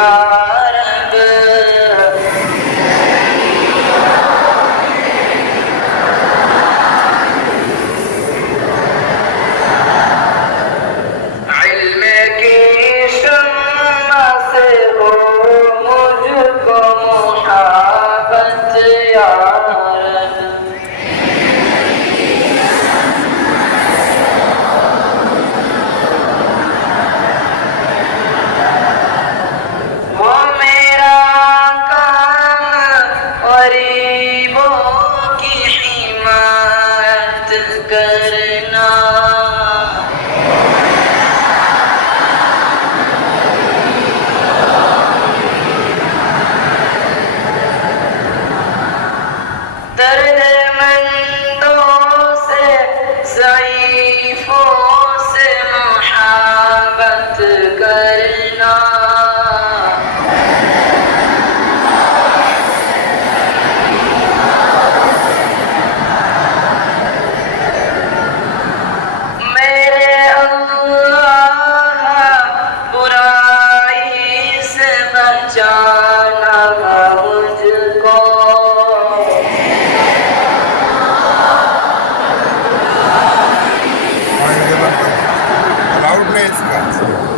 या रब। इल्म की शम्मा से हो मुझको मुहाबत या रब। वो मेरा काम गरीबों की हिमायत करना। दर्दमंदों से ज़ईफ़ों से मुहाबत करना। मेरे अल्लाह बुराई से बचाना मुझको। अलाउड नहीं इसका।